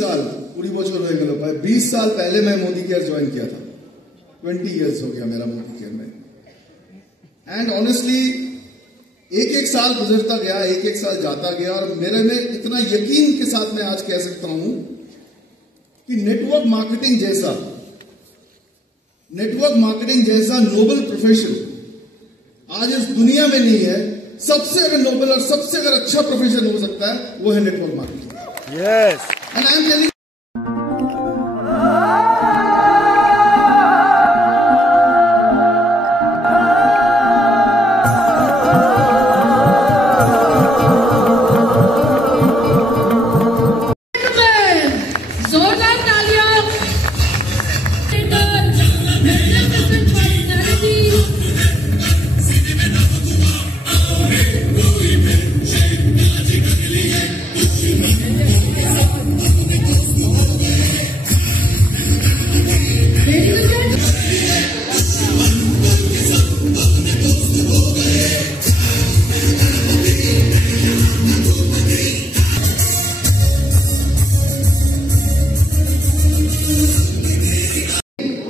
साल 20 বছর হয়ে গেল, প্রায় 20 साल पहले मैं मोदी केयर ज्वाइन किया था। 20 years हो गया मेरा मोदी केयर में। एंड ऑनेस्टली एक एक साल गुजरता गया, एक एक साल जाता गया, और मेरे में इतना यकीन के साथ मैं आज कह सकता हूं कि नेटवर्क मार्केटिंग जैसा नोबल प्रोफेशन आज इस दुनिया में नहीं है। सबसे अगर नोबल और सबसे अगर अच्छा प्रोफेशन हो सकता है वो है network marketing. Yes, and I am telling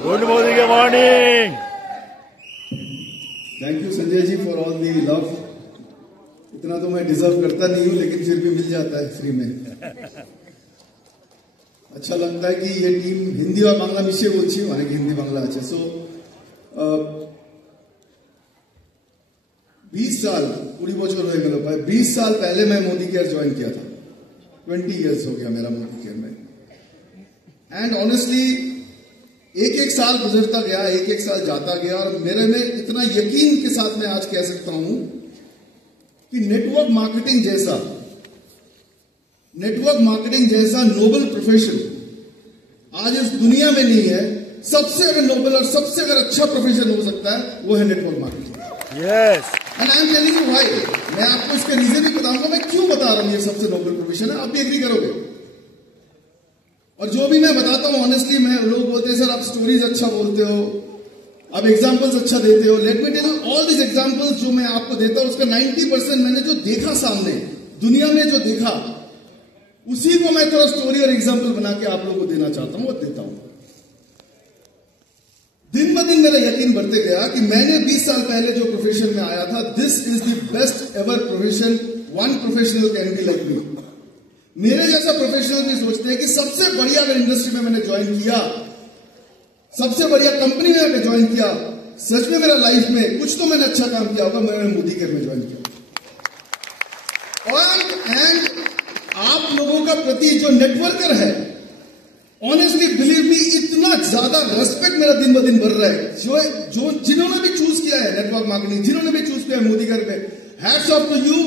good morning. Thank you Sanjay ji for all the love. इतना तो मैं डिजर्व करता नहीं हूं, लेकिन फिर भी मिल जाता है फ्री में। अच्छा लगता है कि ये टीम हिंदी और बांग्ला मिशिए বলছি, অনেক হিন্দি বাংলা আছে। सो 20 साल 20 বছর হয়ে গেল, প্রায় 20 साल पहले मैं मोदी केयर ज्वाइन किया था। 20 years हो गया मेरा मोदी केयर में। एंड ऑनेस्टली एक एक साल गुजरता गया, एक एक साल जाता गया, और मेरे में इतना यकीन के साथ मैं आज कह सकता हूं कि नेटवर्क मार्केटिंग जैसा नोबल प्रोफेशन आज इस दुनिया में नहीं है। सबसे अगर नोबल और सबसे अगर अच्छा प्रोफेशन हो सकता है वो है network marketing. Yes, and I am telling you why. मैं आपको इसके रीजन भी बताऊंगा, मैं क्यों बता रहा हूं ये सबसे नोबल प्रोफेशन है। आप भी एग्री करोगे। और जो भी मैं बताता हूं ऑनेस्टली, मैं लोग बोलते हैं सर आप स्टोरीज अच्छा बोलते हो, आप एग्जांपल्स अच्छा देते हो। Let me tell you all this examples जो मैं आपको देता हूं उसका 90% मैंने जो देखा सामने दुनिया में जो देखा उसी को मैं थोड़ा स्टोरी और एग्जांपल बना के आप लोगों को देना चाहता हूं और देता हूं। दिन ब दिन मेरा यकीन बढ़ते गया कि मैंने 20 साल पहले जो प्रोफेशन में आया था, this is the best ever profession one professional can be like me. मेरे जैसा प्रोफेशनल भी सोचते हैं कि सबसे बढ़िया अगर इंडस्ट्री में मैंने ज्वाइन किया, सबसे बढ़िया कंपनी में मैंने ज्वाइन किया, सच में मेरा लाइफ में कुछ तो मैंने अच्छा काम किया होगा, मैंने मोदी केयर में ज्वाइन किया। एंड आप लोगों का प्रति जो नेटवर्कर है, ऑनेस्टली बिलीव मी, इतना ज्यादा रेस्पेक्ट मेरा दिन ब दिन बढ़ रहा है। जो जिन्होंने भी चूज किया है नेटवर्क मार्केटिंग, जिन्होंने भी चूज किया है मोदी केयर पे, हैट्स ऑफ टू यू।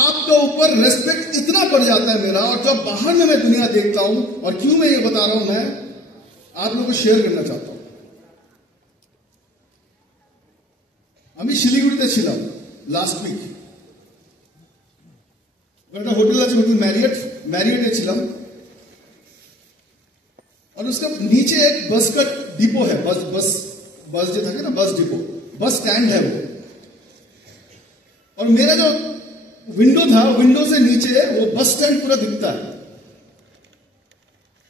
आपके ऊपर रेस्पेक्ट इतना बढ़ जाता है मेरा। और जब बाहर में मैं दुनिया देखता हूं, और क्यों मैं ये बता रहा हूं, मैं आप लोगों को शेयर करना चाहता हूं। আমি শিলিগুড়িতে ছিলাম লাস্ট উইক। একটা হোটেল আছে, হোটেল मैरियट ছিলাম, और उसका नीचे एक बस का डिपो है। बस जो था ना, बस डिपो, बस स्टैंड है वो। और मेरा जो विंडो था, विंडो से नीचे वो बस स्टैंड पूरा दिखता है।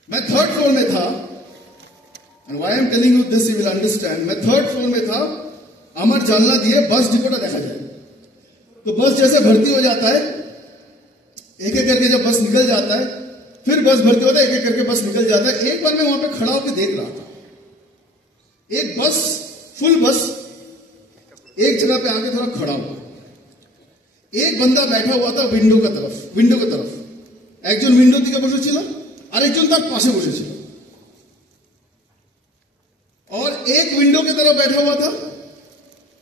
मैं 3rd फ्लोर में था। And why I am telling you this, you will understand. मैं 3rd फ्लोर में था। আমার জানলা দিয়ে बस डिपोटा देखा जाए तो बस जैसे भर्ती हो जाता है, एक एक करके जब बस निकल जाता है, फिर बस भर्ती होता है, एक एक करके बस निकल जाता है। एक बार मैं वहां पे खड़ा होकर देख रहा था, एक बस, फुल बस एक जगह पे आके थोड़ा खड़ा हुआ, एक बंदा बैठा हुआ था विंडो के तरफ। একজন উইন্ডো দিকে বসেছিল, আরেকজন তার পাশে বসেছিল, और एक विंडो की तरफ बैठा हुआ था,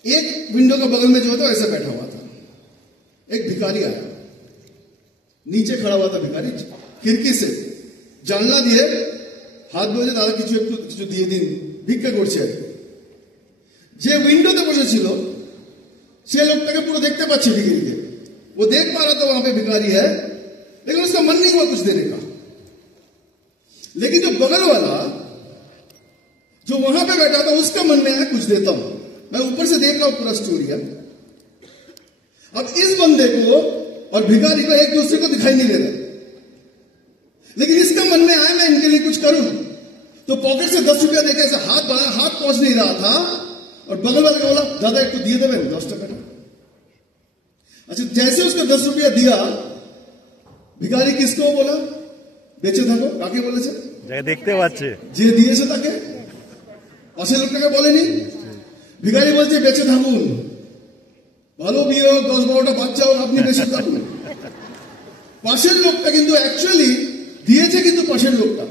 एक विंडो के बगल में जो था ऐसे बैठा हुआ था। एक भिखारी आया, नीचे खड़ा हुआ था भिखारी, खिड़की से জানলা দিয়ে হাত বলে দাদা কিছু দিয়ে দিন, ভিক্ষা করছে। যে উইন্ডোতে বসেছিল সে লোকটাকে পুরো देखते পাচ্ছে भिखारी। वो देख पा रहा था वहां पे भिखारी है, लेकिन उसका मन नहीं हुआ कुछ देने का। लेकिन जो बगल वाला जो वहां पे बैठा था उसका मन में आया कुछ देता हूं। मैं ऊपर से देख रहा हूं पूरा स्टोरी है। अब इस बंदे को और भिखारी को एक दूसरे को दिखाई नहीं दे रहा, लेकिन इसका मन में करूं? तो पॉकेट से 10 रुपया देके ऐसे हाथ बढ़ाया, हाथ पहुंच नहीं रहा था और बगल वाले को बोला दादा एक तो दिए देवे 10 टका। अच्छा, जैसे उसको 10 रुपया दिया, ভিখারি কিসকো বলা বেঁচে থাকো, কাকে বলেছে? যাকে দেখতে পাচ্ছে, যে দিয়েছে তাকে। পাশের লোকটাকে বলেনি। ভিখারি বলছে বেঁচে থাকুন, ভালো বিয়ে হোক, 10-12টা বাচ্চা হোক, আপনি বেঁচে থাকুন। পাশের লোকটা কিন্তু অ্যাকচুয়ালি दिए কিন্তু পাশের লোকটা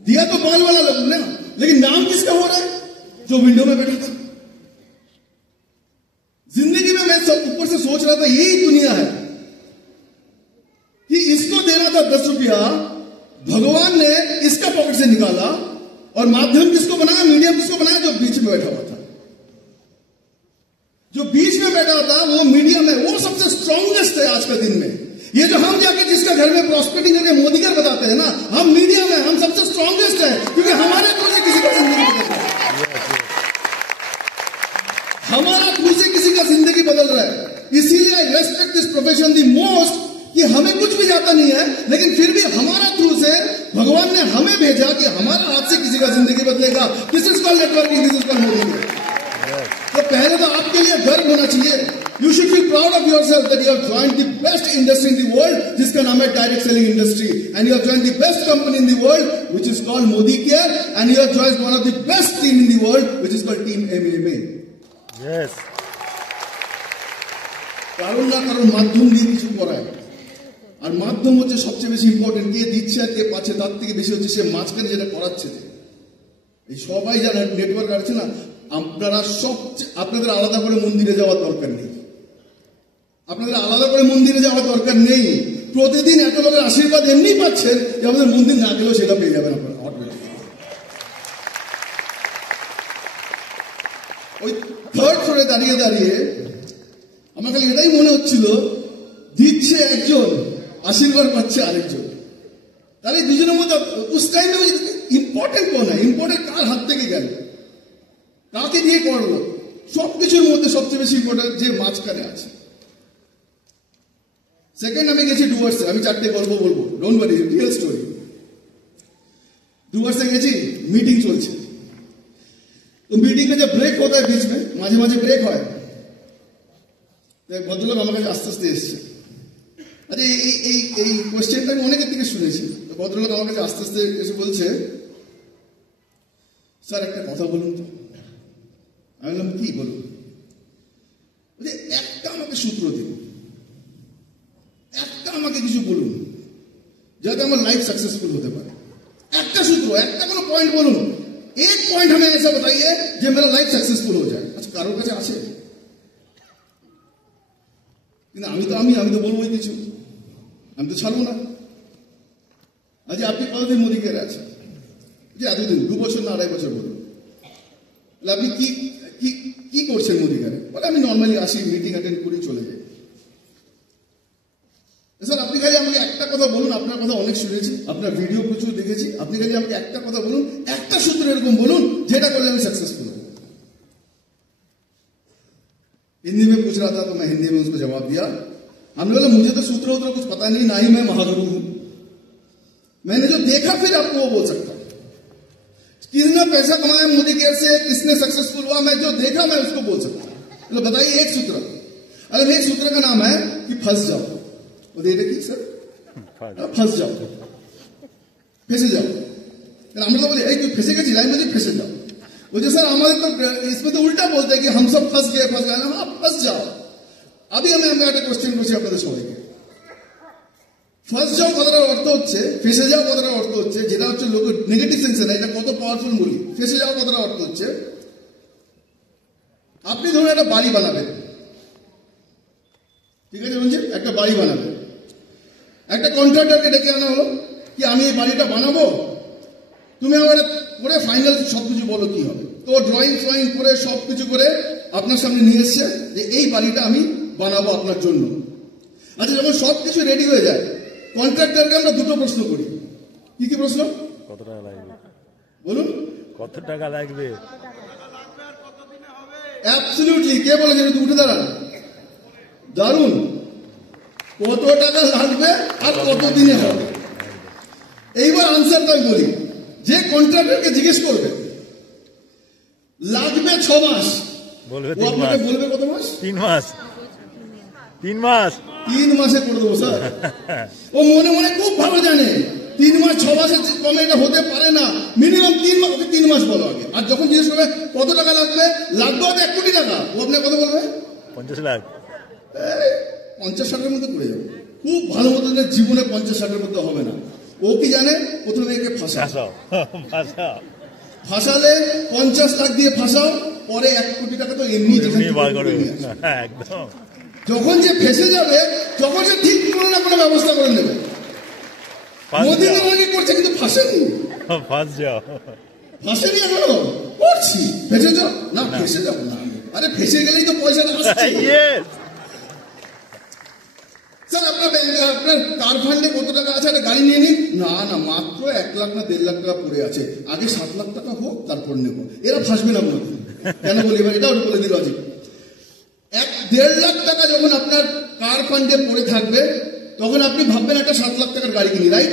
दिया तो बगल वाला लोग ने, लेकिन नाम किसका हो रहा है? जो विंडो में बैठा था। जिंदगी में मैं सब ऊपर से सोच रहा था यही दुनिया है कि इसको देना था 10 रुपया, भगवान ने इसका पॉकेट से निकाला और माध्यम किसको बनाया, मीडियम किसको बनाया? जो बीच में बैठा हुआ था। जो बीच में बैठा था वो मीडियम है, वो सबसे स्ट्रॉन्गेस्ट है आज के दिन में। ये जो हम जाके जिसका घर में प्रॉस्पेक्टिंग करके मोदीगर बताते हैं ना, हम मीडियम है, हम सबसे स्ट्रॉन्गेस्ट है, क्योंकि हमारे थ्रू से किसी का जिंदगी बदल रहा है। हमारा थ्रू से किसी का जिंदगी बदल रहा है। इसीलिए आई respect this profession the most, कि हमें कुछ भी जाता नहीं है, लेकिन फिर भी हमारा थ्रू से भगवान ने हमें भेजा कि हमारा हाथ से किसी का जिंदगी बदलेगा। This is called networking, this is called मोदीगर। तो पहले तो आपके लिए गर्व होना चाहिए। You should feel proud of yourself that you have joined the best industry in the world, जिसका नाम है direct selling industry, and you have joined the best company in the world, which is called Modi Care, and you have joined one of the best team in the world, which is called Team MMA. Yes. কারণ না কারণ মাধ্যম দিয়ে কিছু করায়, আর মাধ্যম হচ্ছে সবচেয়ে বেশি ইম্পর্টেন্ট। কে দিচ্ছে আর কে পাচ্ছে তার থেকে বেশি হচ্ছে সে মাঝখানে যেটা করাচ্ছে। এই সবাই যারা নেটওয়ার্ক আছে না, আপনারা সবচেয়ে, আপনাদের আলাদা করে মন্দিরে যাওয়ার দরকার নেই। আপনাদের আলাদা করে মন্দিরে যাওয়ার দরকার নেই। প্রতিদিন এত লোকের আশীর্বাদ এমনি পাচ্ছেন যে আমাদের মন্দির না গেলেও সেটা পেয়ে যাবেন আপনারা অটোমেটিক। ওই থার্ড ফ্লোরে দাঁড়িয়ে দাঁড়িয়ে আমার খালি এটাই মনে হচ্ছিল, দিচ্ছে একজন, আশীর্বাদ পাচ্ছে আরেকজন। তাহলে দুজনের মধ্যে উস টাইমে ইম্পর্টেন্ট কোন হয়, ইম্পর্টেন্ট কার হাত থেকে গেল, কাকে দিয়ে করলো, সবকিছুর মধ্যে সবচেয়ে বেশি ইম্পর্টেন্ট যে মাঝখানে আছে। सेकंड हमें গেছি ডুয়ার্সে। আমি 4টে গল্প বলবো, ডোন্ট ওয়ারি, রিয়েল স্টোরি। डुवर्स से গেছি, मीटिंग চলছে। तो मीटिंग में जब ब्रेक होता है बीच में, মাঝে মাঝে ব্রেক হয়, তো ভদ্রলোক আমার কাছে আস্তে আস্তে এসছে। আরে এই কোশ্চেনটা আমি অনেকের থেকে শুনেছি। তো ভদ্রলোক আমার কাছে আস্তে আস্তে এসে বলছে, স্যার একটা কথা বলুন তো। আমি বললাম কি বলুন? বলছে একটা আমাকে সূত্র দিন, একটা আমাকে কিছু বলুন যাতে আমার लाइफ सक्सेसफुल होते पारे। একটা সূত্র, একটা কোনো পয়েন্ট বলুন, एक पॉइंट हमें ऐसा बताइए जो मेरा लाइफ सक्सेसफुल हो जाए। अच्छा কারোর কাছে আছে? কিন্তু আমি তো বলবোই কিছু, আমি তো ছাড়বো না। আজ আপনি কতদিন মোদি কেয়ারে আছেন? যে এতদিন, 2 বছর না 2.5 বছর বলুন। আপনি কি করছেন মোদি কেয়ারে? বলে আমি নর্মালি আসি, মিটিং অ্যাটেন্ড করি, চলে যাই। স্যার আপনি খালি আমাকে একটা কথা বলুন, আপনার কথা অনেক শুনেছি, আপনার ভিডিও প্রচুর দেখেছি, আপনি খালি আমাকে একটা কথা বলুন, একটা সূত্র এরকম বলুন যেটা করলে আমি सक्सेसफुल हूं। हिंदी में पूछ रहा था तो मैं हिंदी में उसको जवाब दिया। हमने बोला मुझे तो सूत्र वूत्र कुछ पता नहीं, ना ही मैं महागुरु हूं, मैंने जो देखा फिर आपको वो बोल सकता हूं। किसने पैसा कमाया मोदी केयर से, किसने सक्सेसफुल हुआ, मैं जो देखा मैं उसको बोल सकता हूं। तो बताइए एक सूत्र। अरे एक सूत्र का नाम है कि फंस जाओ। কি স্যার ফাঁস যাও, ফেসে যাও। আমরা তো বলি এই তুই ফেসে গেছিস, আমি বলছি ফেসে যাও। বলছে স্যার আমাদের তো इसमें तो उल्टा बोलते हैं कि हम सब फंस गए। हाँ फंस जाओ। अभी আমি একটা কোশ্চেন করছি আপনাদের সবাইকে। ফাঁস যাও কথাটার অর্থ হচ্ছে, ফেসে যাও কথাটার অর্থ হচ্ছে, যেটা হচ্ছে লোক নেগেটিভ সেন্সে না, এটা কত পাওয়ারফুল বলি। ফেসে যাও কথাটার অর্থ হচ্ছে, আপনি ধরুন একটা বাড়ি বানাবেন, ঠিক আছে বলছে একটা বাড়ি বানাবেন, একটা কন্ট্রাক্টরকে ডেকে আনা হলো কি আমি এই বাড়িটা বানাবো, তুমি আমার করে ফাইনাল সবকিছু বলো কি হবে। তো ড্রয়িং করে সবকিছু করে আপনার সামনে নিয়ে এসছে যে এই বাড়িটা আমি বানাবো আপনার জন্য। আচ্ছা যখন সবকিছু রেডি হয়ে যায়, কন্ট্রাক্টরকে আমরা দুটো প্রশ্ন করি। কি কি প্রশ্ন? কত টাকা লাগবে বলুন, কত টাকা লাগবে? অ্যাবসলিউটলি। কে বলেছে? একটু উঠে দাঁড়ান। দারুণ। কত টাকা লাগবে আর কত দিনে হবে? এইবার আনসারটা আমি বলি। যে কন্ট্রাক্টরকে জিজ্ঞেস করবে লাগবে 6 মাস, বলবে ও 3 আপনাকে মাস, বলবে কত মাস? 3 মাস, 3 মাস। 3 মাসে করে দেবো স্যার। ও মনে মনে খুব ভালো জানে 3 মাস 6 মাসের কমে এটা হতে পারে না, মিনিমাম 3 মাস। ওকে 3 মাস বলো আগে। আর যখন জিজ্ঞেস করবে কত টাকা লাগবে, লাগবে হয়তো 1 কোটি টাকা, ও আপনাকে কত বলবে? 50 লাখ। 50-60-এর মধ্যে করে যাবে। খুব ভালো মতো জীবনে 50-60-এর মধ্যে হবে না। ও কি জানে, প্রথমে একে ফাঁসাও, ফাঁসালে 50 লাখ দিয়ে ফাঁসাও, পরে 1 কোটি টাকা তো এমনি বার করে একদম। যখন যে ফেসে যাবে, তখন যে ঠিক কোনো না কোনো ব্যবস্থা করে নেবে। মোদী অনেক করছে কিন্তু ফাঁসেনি, ফাঁসেনি এখনো, করছি ফেসে যাও না, ফেসে যাও না। আরে ফেসে গেলেই তো পয়সাটা আসছে। স্যার আপনার ব্যাংকে আপনার কার ফান্ডে কত টাকা আছে, একটা গাড়ি নিয়ে নিন। না না, মাত্র 1 লাখ না 1.5 লাখ টাকা পড়ে আছে, আগে 7 লাখ টাকা হোক তারপর নেবো। এরা ফাঁসবে না মনে কেন বলি এবার, এটাও বলে দিল লজিক। 1.5 লাখ টাকা যখন আপনার কার ফান্ডে পড়ে থাকবে, তখন আপনি ভাববেন একটা 7 লাখ টাকার গাড়ি কিনি, রাইট?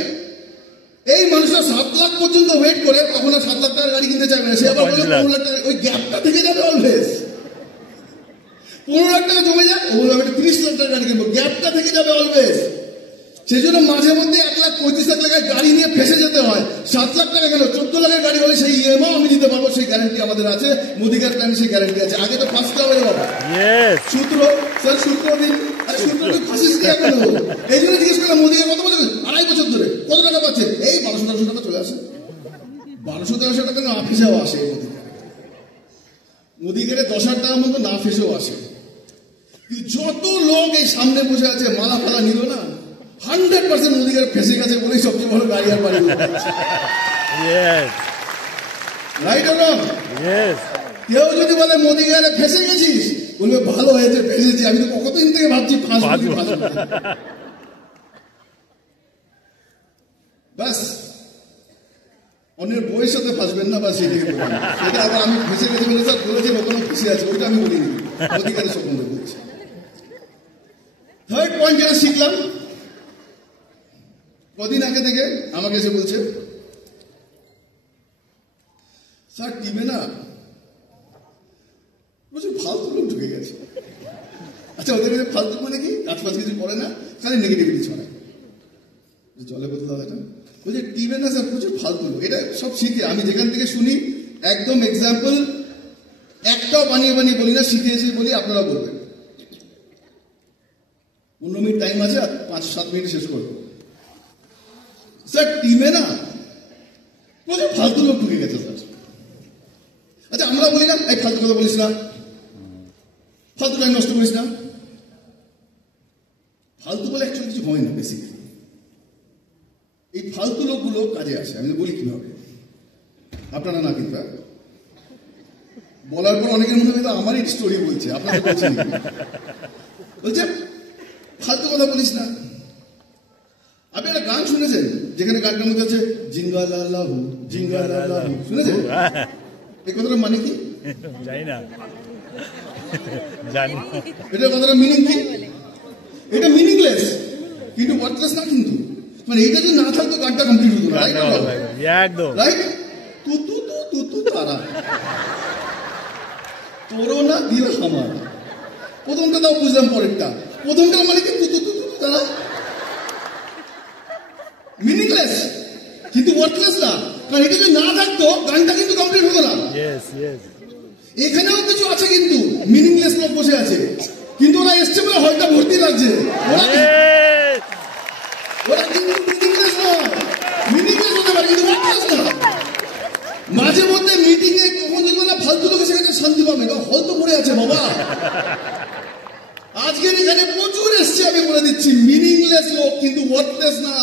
এই মানুষরা 7 লাখ পর্যন্ত ওয়েট করে, তখন আর 7 লাখ টাকার গাড়ি কিনতে চাইবে না, সে আবার বলে 15 লাখ টাকা। ওই গ্যাপটা থেকে যাবে অলওয়েজ। 15 লাখ টাকা জমে যাক, ও বলবে 30 লাখ টাকার গাড়ি কিনবো, গ্যাপটা থেকে যাবে অলওয়েজ। সেই জন্য মাঝে মধ্যে 1,35,00,000 টাকায় গাড়ি নিয়ে ফেসে যেতে হয়। 7 লাখ টাকা গেল, 14 লাখের গাড়ি হলে সেই ইএমআই আমি দিতে পারবো, সেই গ্যারান্টি আমাদের আছে। মোদিকার প্ল্যানে সেই গ্যারান্টি আছে। আগে তো ফার্স্ট হবে বাবা। সূত্র স্যার, সূত্র দিন। আরে সূত্র তুই ফাঁসিস কি এখন? এই জন্য জিজ্ঞেস করলাম মোদিকে কত বছর, 2.5 বছর ধরে কত টাকা পাচ্ছে? এই 1200-1300 টাকা চলে আসে। 1200-1300 টাকা না ফেসেও আসে মোদিকারে 10,000 টাকার মতো না ফেসেও আসে। যত লোক এই সামনে বসে আছে মালা ফালা নিল না, 100% মোদিকার ফেসে গেছে বলেই সবচেয়ে বড় গাড়ি আর বাড়ি। Right or wrong? কেউ যদি বলে মোদিকারে ফেসে গেছিস, বলবে ভালো হয়েছে ফেসেছি, আমি তো কতদিন থেকে ভাবছি ফাঁসবো। ব্যাস, অন্যের বইয়ের সাথে ফাঁসবেন না, বাস এদিকে সেটা আবার আমি ফেসে গেছি বলে স্যার বলেছেন ওখানে ফেসে আছে, ওইটা আমি বলিনি, মোদিকারের সম্বন্ধে বলছি। থার্ড পয়েন্ট যেটা শিখলাম, কদিন আগে থেকে আমাকে এসে বলছে স্যার টিমে না প্রচুর ফালতু লোক ঢুকে গেছে। আচ্ছা, ওদের কাছে ফালতু মানে কি? কাজ ফাজ কিছু করে না, খালি নেগেটিভিটি ছড়ায়। জলে বলতে দাদা, এটা বলছে টিমে না স্যার প্রচুর ফালতু লোক। এটা সব শিখে আমি যেখান থেকে শুনি, একদম এক্সাম্পল একটাও বানিয়ে বানিয়ে বলি না, শিখিয়েছি বলি, আপনারা বলবেন। 15 মিনিট টাইম আছে, 5-7 মিনিট শেষ করবো। স্যার টিমে না প্রচুর ফালতু লোক ঢুকে গেছে স্যার। আচ্ছা, আমরা বলি না এই ফালতু কথা বলিস না, ফালতু টাইম নষ্ট করিস না। ফালতু বলে অ্যাকচুয়ালি কিছু হয় না, বেসিক্যালি এই ফালতু লোকগুলো কাজে আসে। আমি বলি কিভাবে, আপনারা না কিন্তু বলার পর অনেকের মনে হয় আমারই স্টোরি বলছে, আপনাদের বলছেন। বলছে ফালতু কথা বলিস না। আপনি একটা গান শুনেছেন যেখানে গানটার মধ্যে আছে জিঙ্গালালাহু জিঙ্গালালাহু, শুনেছেন? এই কথাটার মানে কি জানি না, জানি এটা কথাটার মিনিং কি? এটা মিনিংলেস কিন্তু ওয়ার্থলেস না, কিন্তু মানে এইটা যদি না থাকতো গানটা কমপ্লিট হতো না, একদম রাইট? তু তু তু তু তু তারা তোরও না দিল আমার। প্রথমটা তাও বুঝলাম, পরেরটা প্রথমটা মানে কি তু তু তু তু তারা মিনিংলেস কিন্তু ওয়ার্থলেস না, কারণ এটা যদি না থাকতো গানটা কিন্তু কমপ্লিট হতো না। এখানেও কিছু আছে কিন্তু মিনিংলেস লোক বসে আছে, কিন্তু ওরা এসছে বলে হলটা ভর্তি লাগছে। ওরা কিন্তু মিনিংলেস নয়, মিনিংলেস হতে পারে কিন্তু ওয়ার্থলেস না। মাঝে মধ্যে মিটিং এ কখন যদি না ফালতু লোক এসে গেছে শান্তি পাবে, হল তো পড়ে আছে বাবা। আজকের এখানে প্রচুর এসছে, আমি বলে দিচ্ছি, মিনিংলেস লোক কিন্তু ওয়ার্থলেস না।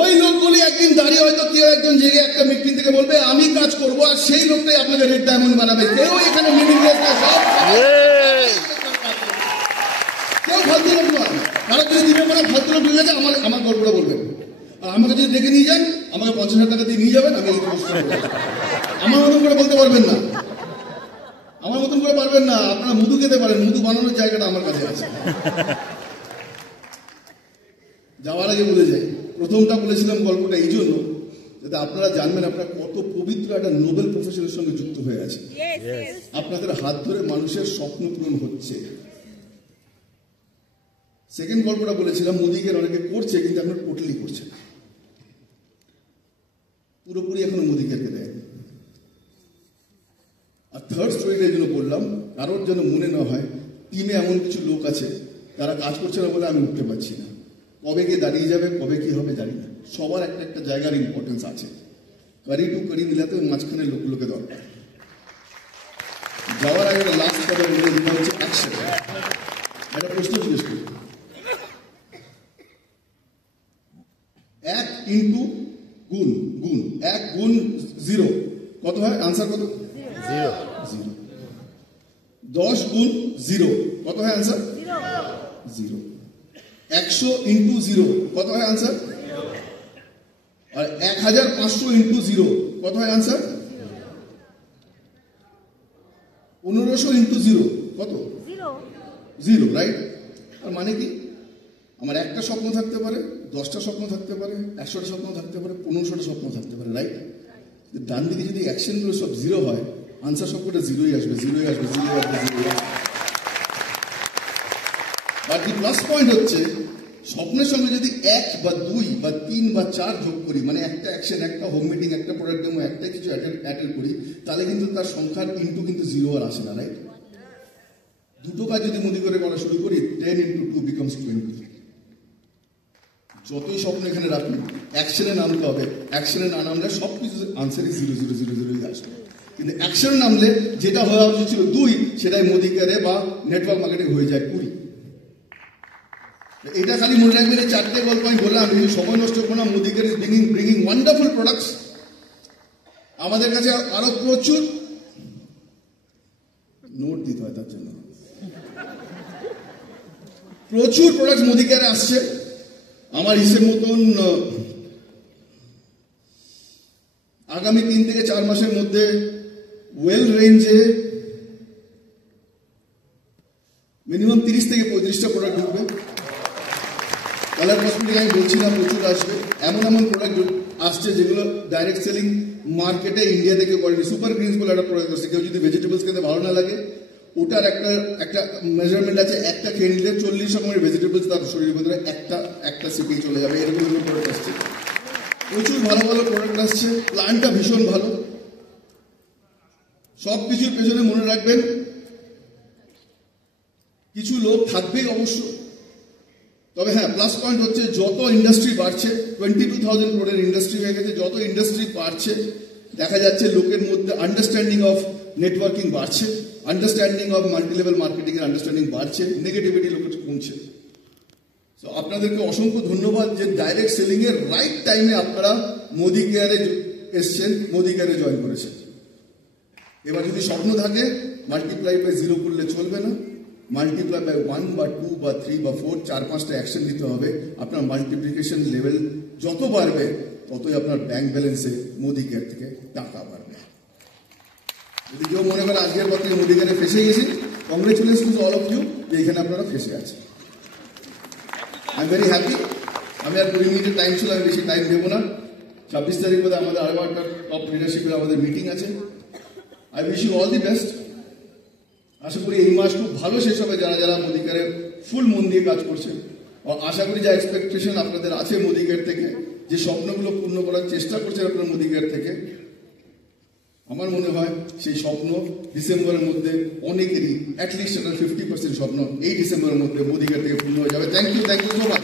ওই লোকগুলি একদিন দাঁড়িয়ে হয়তো কেউ একজন জেগে একটা মিটিং থেকে বলবে আমি কাজ করবো, আর সেই লোকটাই আপনাকে রেড ডায়মন্ড বানাবে। কেউ এখানে মিনিংলেস না, সব কেউ ফালতু লোক নয়। কারো যদি দিবে কোনো ফালতু লোক ঢুকে যায় আমার গল্পটা বলবেন, আর আমাকে যদি দেখে নিয়ে যান, আমাকে 50,000 টাকা দিয়ে নিয়ে যাবেন, আমি এই আমার মতন করে বলতে পারবেন না, আমার মতন করে পারবেন না। আপনারা মধু খেতে পারেন, মধু বানানোর জায়গাটা আমার কাছে আছে। যাওয়ার আগে বলে যাই, প্রথমটা বলেছিলাম গল্পটা এই জন্য যাতে আপনারা জানবেন আপনারা কত পবিত্র একটা নোবেল প্রফেশনের সঙ্গে যুক্ত হয়ে আছে। আপনাদের হাত ধরে মানুষের স্বপ্ন পূরণ হচ্ছে। সেকেন্ড গল্পটা বলেছিলাম, মোদিকে অনেকে করছে কিন্তু আপনার টোটালি করছে না, পুরোপুরি এখনো মোদিকে দেয়। আর থার্ড স্টোরিটা এই জন্য বললাম, কারোর যেন মনে না হয় টিমে এমন কিছু লোক আছে তারা কাজ করছে না বলে আমি উঠতে পারছি না। কবে কে দাঁড়িয়ে যাবে, কবে কি হবে জানি না। সবার একটা একটা জায়গার ইম্পর্টেন্স আছে। কারি টু কারি মিলাতে মাঝখানে লোকগুলোকে দরকার। যাওয়ার আগে একটা লাস্ট কথা বলে যেটা হচ্ছে অ্যাকশন। একটা প্রশ্ন জিজ্ঞেস করি, 1 ইন্টু গুণ 1 গুণ 0 কত হয়? আনসার কত? 0। 10 গুণ 0 কত হয়? আনসার 0। 100 ইন্টু 0 কত হয়? আনসার। আর 1500 ইন্টু 0 কত হয়? আনসার 1500 ইন্টু 0 কত? 0, রাইট? আর মানে কি, আমার একটা স্বপ্ন থাকতে পারে, 10টা স্বপ্ন থাকতে পারে, 100টা স্বপ্ন থাকতে পারে, 1500টা স্বপ্ন থাকতে পারে, রাইট? ডান দিকে যদি অ্যাকশনগুলো সব 0 হয়, আনসার সবকটা 0ই আসবে। বাট দি প্লাস পয়েন্ট হচ্ছে স্বপ্নের সঙ্গে যদি 1 বা 2 বা 3 বা 4 যোগ করি, মানে একটা অ্যাকশন, একটা হোম মিটিং, একটা প্রোডাক্ট ডেমো, একটা কিছু অ্যাটেন্ড করি, তাহলে কিন্তু তার সংখ্যার ইন্টু কিন্তু 0 আর আসে না, রাইট? দুটো কাজ যদি মোদি করে করা শুরু করি, 10 ইন্টু 2 বিকামস 20। যতই স্বপ্ন এখানে রাখুন, অ্যাকশনে নামতে হবে। অ্যাকশনে না নামলে সব কিছু আনসারই 0 আসবে। কিন্তু অ্যাকশনে নামলে যেটা হওয়া উচিত ছিল 2, সেটাই মোদি কেয়ারে বা নেটওয়ার্ক মার্কেটিং হয়ে যায় 20। এটা খালি মনে রাখবেন, এই 4টে গল্প আমি বললাম, আমি সময় নষ্ট করবো না। Modi care is bringing wonderful products. আমাদের কাছে আরো প্রচুর নোট দিতে হয়, তার জন্য প্রচুর প্রোডাক্ট মোদি কেয়ারে আসছে। আমার হিসেব মতন আগামী 3 থেকে 4 মাসের মধ্যে ওয়েল রেঞ্জে মিনিমাম 30 থেকে 35টা প্রোডাক্ট ঢুকবে। কালার কসমেটিক আমি বলছি না, প্রচুর আসবে। এমন প্রোডাক্ট আসছে যেগুলো ডাইরেক্ট সেলিং মার্কেটে ইন্ডিয়া থেকে করেনি। সুপার গ্রিনস বলে একটা প্রোডাক্ট আসছে। কেউ যদি ভেজিটেবলস খেতে ভালো না লাগে, ওটার একটা মেজারমেন্ট আছে, একটা খেয়ে নিলে 40 রকমের ভেজিটেবলস তার শরীরের ভিতরে একটা সিপেই চলে যাবে। এরকম প্রোডাক্ট আসছে, প্রচুর ভালো প্রোডাক্ট আসছে। প্ল্যানটা ভীষণ ভালো। সব কিছুর পেছনে মনে রাখবেন কিছু লোক থাকবেই অবশ্য। তবে হ্যাঁ, প্লাস পয়েন্ট হচ্ছে যত ইন্ডাস্ট্রি বাড়ছে, 22,000 crore ইন্ডাস্ট্রি হয়ে গেছে, যত ইন্ডাস্ট্রি বাড়ছে দেখা যাচ্ছে লোকের মধ্যে আন্ডারস্ট্যান্ডিং অফ নেটওয়ার্কিং বাড়ছে, আন্ডারস্ট্যান্ডিং অফ মাল্টিলেভেল মার্কেটিং এর আন্ডারস্ট্যান্ডিং বাড়ছে, নেগেটিভিটি লোকের কমছে। তো আপনাদেরকে অসংখ্য ধন্যবাদ যে ডাইরেক্ট সেলিং এর রাইট টাইমে আপনারা মোদি কেয়ারে এসছেন, মোদি কেয়ারে জয়েন করেছেন। এবার যদি স্বপ্ন থাকে, মাল্টিপ্লাই বাই 0 করলে চলবে না, মাল্টিপ্লাই বাই 1 বা 2 বা 3 বা 4, 4-5টা অ্যাকশন নিতে হবে। আপনার মাল্টিপ্লিকেশন লেভেল যত বাড়বে, ততই আপনার ব্যাংক ব্যালেন্সে মোদি কেয়ার থেকে টাকা বাড়বে। যদি কেউ মনে করে আজকের পর থেকে মোদি কেয়ারে ফেসে গেছি, congratulation to all of you যে এখানে আপনারা ফেসে আছেন। I am very happy. আমি আর 20 মিনিটের টাইম ছিল, আমি বেশি টাইম দেবো না। 26 তারিখ বোধ আমাদের আরো একটা টপ লিডারশিপের আমাদের মিটিং আছে। I wish you all the best. আশা করি এই মাস খুব ভালো শেষ হবে যারা যারা মোদি কেয়ারে ফুল মন দিয়ে কাজ করছে। আশা করি যা এক্সপেকটেশন আপনাদের আছে মোদি কেয়ার থেকে, যে স্বপ্নগুলো পূর্ণ করার চেষ্টা করছেন আপনার মোদি কেয়ার থেকে, আমার মনে হয় সেই স্বপ্ন ডিসেম্বরের মধ্যে অনেকেরই অ্যাটলিস্ট 50% স্বপ্ন এই ডিসেম্বরের মধ্যে মোদি কেয়ার থেকে পূর্ণ হয়ে যাবে। Thank you so much.